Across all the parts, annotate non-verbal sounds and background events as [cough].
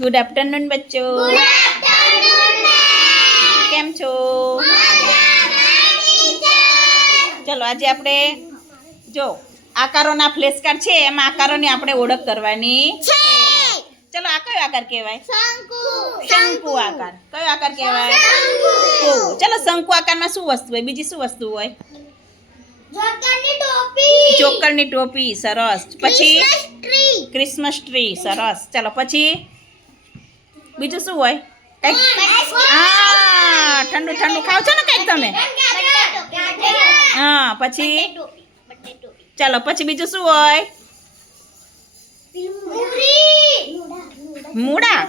Good afternoon બચ્ચો કેમ છો? ચલો આજે આપણે જો આકારોના ફ્લેશ કાર્ડ છે એમાં આકારોની આપણે ઓળખ કરવાની ચલો આ કયો આકાર કહેવાય? શંકુ. આકાર. કયો આકાર કહેવાય? ચલો શંકુ આકારમાં શું વસ્તુ હોય? બીજી શું વસ્તુ હોય? ચોકરની ટોપી. સરસ. પછી ક્રિસમસ ટ્રી સરસ. ચલો પછી? બીજું શું હોય? હા ઠંડુ ઠંડુ ખાવ છો ને કંઈક તમે? હા પછી? ચાલો પછી બીજું શું હોય? મૂળા.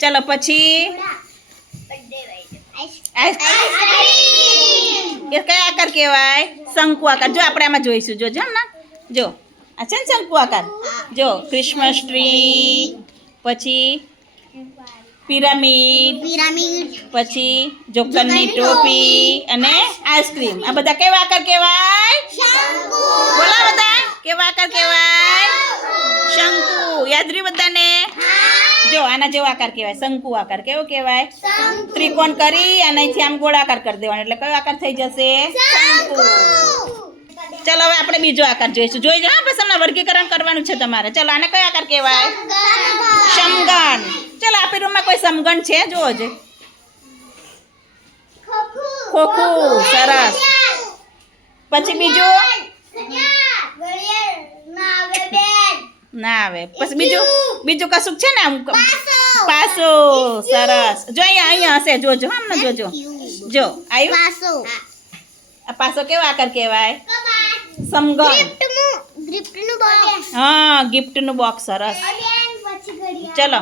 ચાલો પછી? એ કયા આકાર કહેવાય? શંકુ આકાર. જો આપણે આમાં જોઈશું. જો જો ને જો. આ છે ને શંકુ આકાર? જો ક્રિસમસ ટ્રી પછી પિરામિડ પિરામિડ. પછી જોકરની ટોપી અને આઈસ્ક્રીમ. આ બધા કેવા આકાર કહેવાય બોલા બધા. કેવા આકાર કહેવાય શંકુ. યાદ રહ્યું બધાને? જો આના જેવો આકાર કહેવાય શંકુ આકાર. કેવો કહેવાય ત્રિકોણ કરી અને અહીંથી આમ ગોળાકાર કરી દેવાનો. એટલે કયો આકાર થઈ જશે? શંકુ. ચલો હવે આપણે બીજો આકાર જોઈશું. જોઈ જાઓ બસ હમણાં વર્ગીકરણ કરવાનું છે તમારે. ચલો આને કયો આકાર કહેવાય? સમગણ ચાલો આપણી રૂમમાં કોઈ સમગણ છે? જોવો છે ખોખું. સરસ. પછી બીજું? ના આવે. પછી બીજું? બીજું કશુંક છે ને આમ? પાસો. સરસ. જો અહીંયા અહીંયા હશે. જોજો હમ ને જોજો. જો આવ્યું? આ પાસો કેવો આકાર કહેવાય? સમગણ હા ગિફ્ટનું બોક્સ સરસ ચલો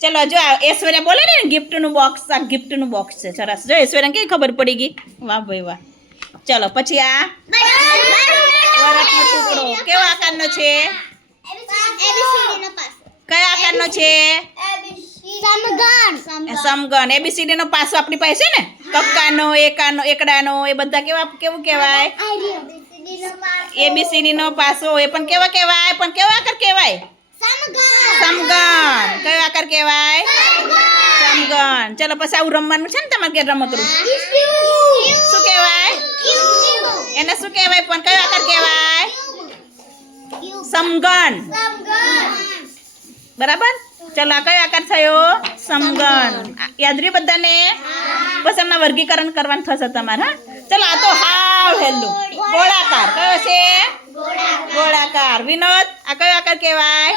ચલો જો આ ઐશ્વર્યા બોલે ને ગિફ્ટનું બોક્સ આ ગિફ્ટનું બોક્સ છે સરસ જો ઐશ્વર્યા કઈ ખબર પડી ગઈ વાહ ભાઈ વાહ ચલો પછી આ ટુકડો કેવો આકારનો છે કયા આકારનો છે સમગન એબીસીડી નો પાસો આપણી પાસે છે ને કક્કાનો એકાનો એકડાનો એ બધા કેવા કેવું કહેવાય એબીસીડી નો પાસો એ પણ કેવા કહેવાય પણ કેવા આકાર કહેવાય સમગન કયો આકાર કહેવાય સમગન ચલો પછી આવું રમવાનું છે ને તમારે ઘેર રમકડું શું કહેવાય એને શું કહેવાય પણ કયો આકાર કહેવાય સમગન બરાબર ચલો આ કયો આકાર થયો? સમગણ યાદ રહ્યું બધાને? બસ એમના વર્ગીકરણ કરવાનું થશે તમારે હા? ચલો આ તો હાવ હેલું ગોળાકાર. કયો છે? ગોળાકાર. વિનોદ આ કયો આકાર કહેવાય?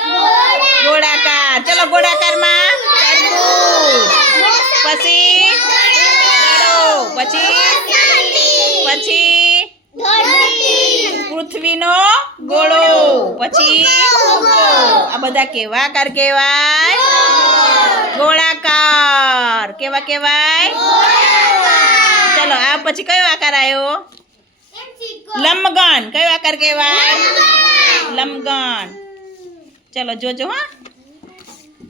ગોળાકાર. ચલો ગોળાકારમાં પછી પછી પછી પૃથ્વીનો ગોળો. પછી આ બધા કેવા આકાર કહેવાય? ગોળાકાર કેવા કહેવાય? ચલો, આ પછી કયો આકાર આવ્યો લંબગન કયો આકાર કહેવાય? લંબગન ચલો, જોજો હા.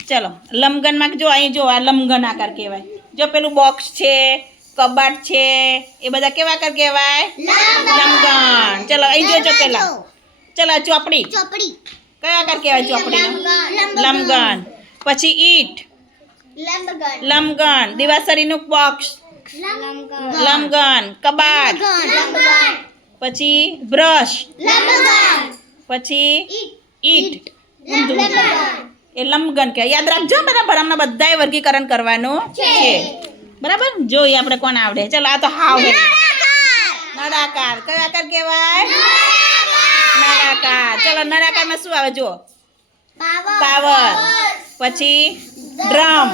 ચલો લંબગનમાં જો, અહીં જો, આ લંબગન આકાર કહેવાય. જો પેલું બોક્સ છે, કબાટ છે, એ બધા કેવા આકાર કહેવાય? લંબગન ચલો, અહીં જોજો પેલા. ચલો ચોપડી. ચોપડી. કયા આકાર કહેવાય ચોપડીનો? લંબગન પછી ઈટ. લંબગન દિવાસરીનું બોક્સ. લંબગન કબાટ. પછી બ્રશ. પછી ઈટ. એ લંબગન કહેવાય. યાદ રાખજો બરાબર અમને બધાએ વર્ગીકરણ કરવાનું છે. બરાબર? જોઈએ આપણે કોણ આવડે. ચલો આ તો હાવ હે. નળાકાર. કયો આકાર કહેવાય? નળાકાર ચલો નળાકારમાં શું આવે જુઓ? પાવર. પછી ડ્રમ.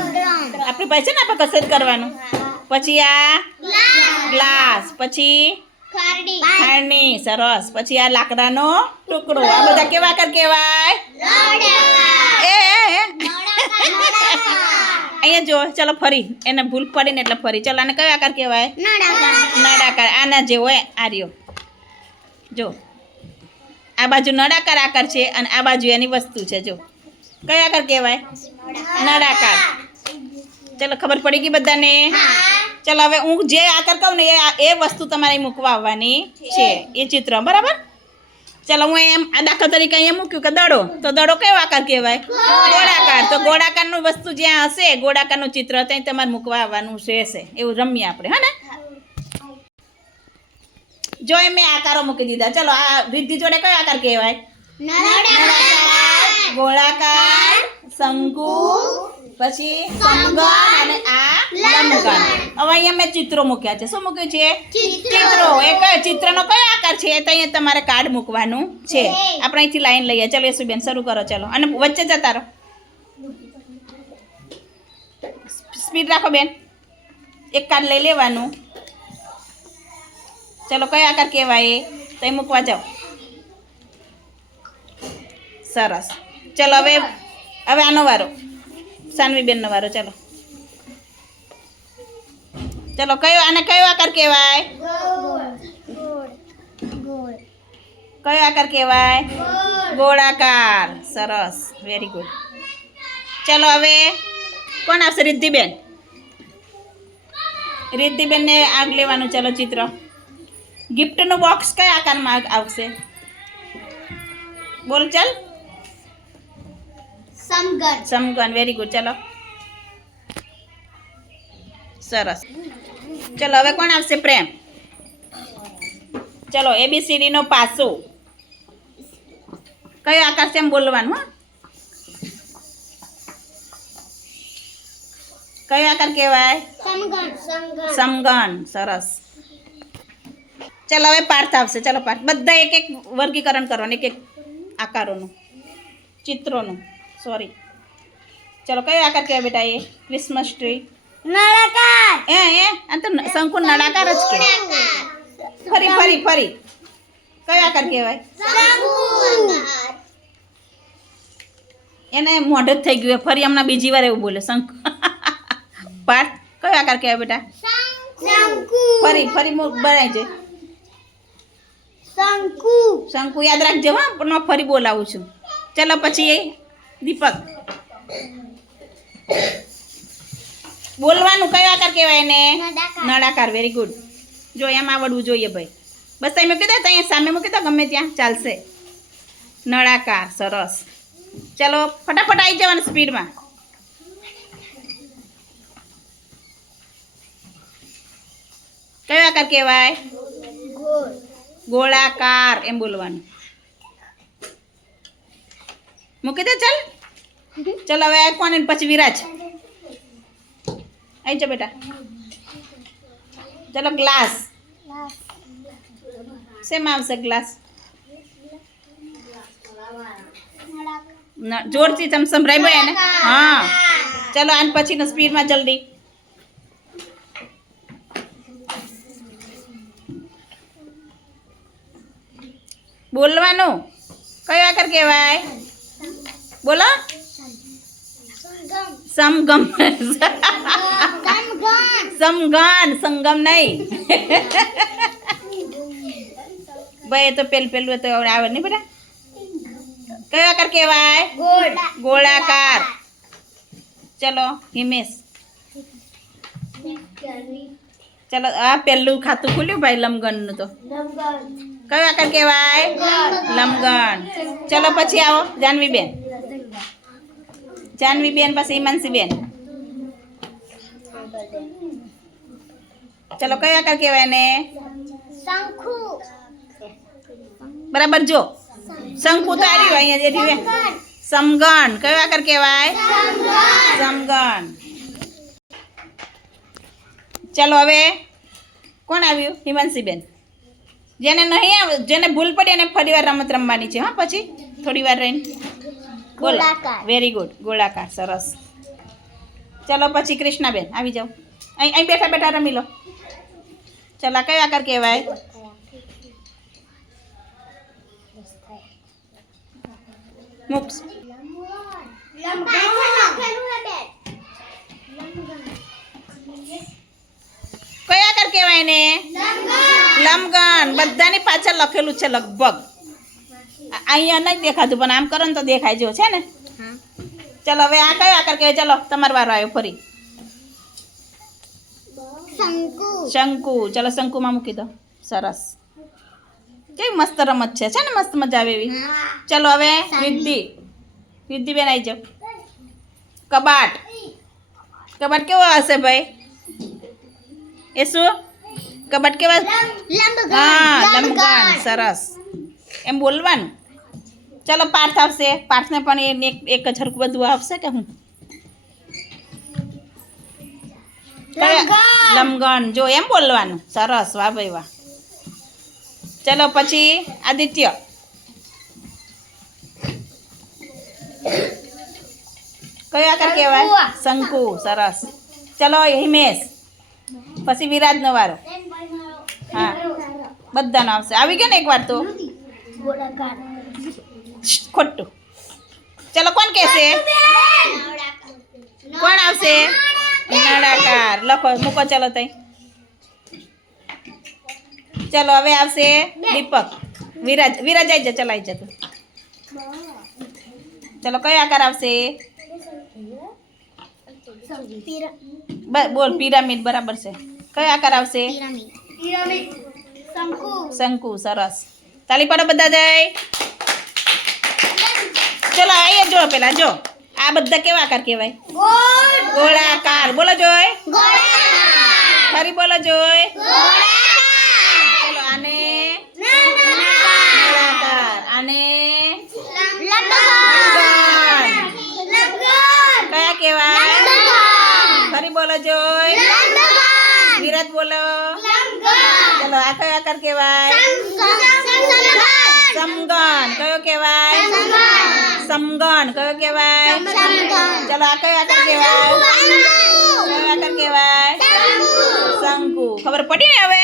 આપણી પાસે ને આપણે કસરત કરવાનું? પછી આ ગ્લાસ. પછી ખાંડની. સરસ. પછી આ લાકડાનો ટુકડો. આ બધા કેવા આકાર કહેવાય? એ. અહીંયા જો ચલો ફરી. એને ભૂલ પડી ને એટલે ફરી. ચલો આને કયો આકાર કહેવાય? નળાકાર. આના જેવો એ આર્યો જો આ બાજુ નળાકાર આકાર છે અને આ બાજુ એની વસ્તુ છે જો. કયા આકાર કહેવાય? નળાકાર. ચલો ખબર પડી ગઈ બધાને? ચલો હવે હું જે આકાર કહું ને એ વસ્તુ તમારે મૂકવા આવવાની છે. એ ચિત્ર બરાબર? ચલો હું એમ આ દાખલા તરીકે અહીંયા મૂક્યું કે દડો. તો દડો કયો આકાર કહેવાય? ગોળાકાર. તો ગોળાકારનું વસ્તુ જ્યાં હશે ગોળાકારનું ચિત્ર ત્યાં તમારે મૂકવા આવવાનું રહેશે. એવું રમીએ આપણે હા ને? જો એમ મેં આકારો મૂકી દીધા. ચલો આ રિદ્ધિ જોડે કયો આકાર કહેવાય? ગોળાકાર શંકુ પછી સમઘન અને આ લંબઘન હવે અહીંયા મેં ચિત્રો મૂક્યા છે. શું મૂક્યું છે? ચિત્રો. એ કયો ચિત્રનો કયો આકાર છે? તો અહીંયા તમારે કાર્ડ મૂકવાનું છે. આપણે અહીંથી લાઈન લઈએ. ચલો યશુબેન શરૂ કરો. ચલો. અને વચ્ચે જતા રહો. સ્પીડ રાખો બેન. એક કાર્ડ લઈ લેવાનું. ચલો, કયો આકાર કહેવાય તો મૂકવા જાઓ. સરસ. ચલો, હવે હવે આનો વારો. સાનવીબેનનો વારો, ચલો. ચલો, કયો, આને કયો આકાર કહેવાય? કયો આકાર કહેવાય? ગોળાકાર સરસ. વેરી ગુડ ચલો, હવે, કોણ આવશે? રિદ્ધિબેન. રિદ્ધિબેનને આગ લેવાનું. ચલો, ચિત્ર. ગિફ્ટનું બોક્સ કયા આકારમાં આવશે? બોલ ચાલ. સમગન સમગન વેરી ગુડ ચલો. સરસ. ચલો હવે કોણ આવશે પ્રેમ? ચલો એબીસીડી નો પાસો. કયો આકાર છે એમ બોલવાનું હા. કયો આકાર કહેવાય? સમગણ સમગણ સમગન સરસ. ચલો હવે પાર્થ આવશે. ચાલો પાર્થ. બધા એક એક વર્ગીકરણ કરવાનું એક એક આકારોનું ચિત્રોનું. સોરી ચલો કયો આકાર કહેવાય બેટા એ? ક્રિસમસ ટ્રી નળાકાર. એ એ આ તો શંકુ નળાકાર જ કે ફરી ફરી ફરી. કયો આકાર કહેવાય? એને મોઢ જ થઈ ગયું. ફરી હમણાં બીજી વાર એવું બોલે શંકુ. [laughs] પાર્થ કયો આકાર કહેવાય બેટા? ફરી ફરી બનાવી છે શંકુ. શંકુ યાદ રાખજો હા પણ હું ફરી બોલાવું છું. ચલો પછી એ દીપક. બોલવાનું કયો આકાર કહેવાય એને? નળાકાર. વેરી ગુડ જો એમ આવડવું જોઈએ ભાઈ. બસ તમે મૂકી દો અહીંયા સામે મૂકી દો ગમે ત્યાં ચાલશે. નળાકાર સરસ. ચલો ફટાફટ આવી જવાનું સ્પીડમાં. કયો આકાર કહેવાય? ગોળ. ગોળાકાર, એમ બોલવાનું. મૂકી દે, ચાલ. ચાલો, હવે આ કોણ પછી વિરાજ. આવી જા બેટા. ચાલો, ગ્લાસ. શેમ આવશે ગ્લાસ? જોરથી તમે સંભળાય ભાઈ હા. ચલો, આને પછીના સ્પીડમાં જલ્દી. બોલવાનું? કયો આકાર કહેવાય? બોલો. સંગમ સમગમ. સમગન. સંગમ નહીં. ભાઈ એ તો પેલું પેલું તો આવડે આવડે નહીં બધા કયો આકાર કહેવાય? ગોળાકાર. ચલો હિમેશ. ચલો આ પેલું ખાતું ખુલ્યું ભાઈ લમગનનું તો. કયો આકાર કહેવાય? લમગણ. ચલો પછી આવો જાનવીબેન. જાનવીબેન પછી હિમાંશીબેન. ચલો કયો આકાર કહેવાય ને શંખુ. બરાબર જો. શંકુ રહ્યું અહીંયા જેથી. સમગણ. કયો આકાર કહેવાય? સમગણ. ચલો હવે કોણ આવ્યું? હિમાંશીબેન. જેને નહીં આવે જેને ભૂલ પડે એને ફરી વાર રમત રમવાની છે હા પછી? થોડી વાર રહીને. ગોળાકાર. વેરી ગુડ ગોળાકાર સરસ. ચલો પછી કૃષ્ણાબેન આવી જાઓ. અહીં અહીં બેઠા બેઠા રમી લો. ચલો કયો આકાર કહેવાય? મૂક કયો કહેવાય ને? લંબગન બધાની પાછળ લખેલું છે લગભગ. અહીંયા નહીં દેખાતું પણ આમ કરો ને તો દેખાય જેવું છે ને? ચલો હવે આ કયો આકાર કહેવાય? ચલો તમારો વારો આવ્યો ફરી. શંકુ. શંકુ. ચલો શંકુમાં મૂકી દો. સરસ. કેવી મસ્ત રમત છે. છે ને મસ્ત મજા આવે એવી? ચલો હવે રિદ્ધિ. રિદ્ધિબેન આવી જાઓ. કબાટ. કબાટ કેવો હશે ભાઈ? એ શું? કબાટ કેવા? હા લંબગાન સરસ. એમ બોલવાનું? ચલો પાર્થ આવશે. પાર્થને પણ એક એક જ હરખું બધું આવશે કે હું? કયા? લંબગણ જો એમ બોલવાનું. સરસ વાહ ભાઈ વાહ. ચલો પછી આદિત્ય. કયો આકાર કહેવાય? શંકુ સરસ. ચલો હિમેશ. પછી વિરાજનો વારો. હા. બધાનો આવશે. આવી ગયો ને એકવાર તો? શ્શ, ખોટું. ચલો કોણ કહેશે? કોણ આવશે? નળાકાર લખો મૂકો ચલો તઈ. ચલો હવે આવશે દીપક. વિરાજ વિરાજ આવી જા ચલાઈ જતું ચલો કયો આકાર આવશે? બોલ પિરામિડ બરાબર છે. કયો આકાર આવશે? શંકુ, સરસ. તાલી પાડો બધા જાય. ચલો, અહીંયા જો પેલા, જો. આ બધા કેવા આકાર કહેવાય? ગોળાકાર. બોલો, જોય. ફરી બોલો, જોય. ચલો, આને આને કયા કહેવાય? ફરી બોલો, જોય. લંબગોળ બોલો. ચલો આ કયો આકાર કહેવાય? સમગણ કયો કહેવાય? સમગણ કયો કહેવાય? ચલો આ કયો આકાર કહેવાય? કયો આકાર કહેવાય? શંકુ. ખબર પડી ને હવે?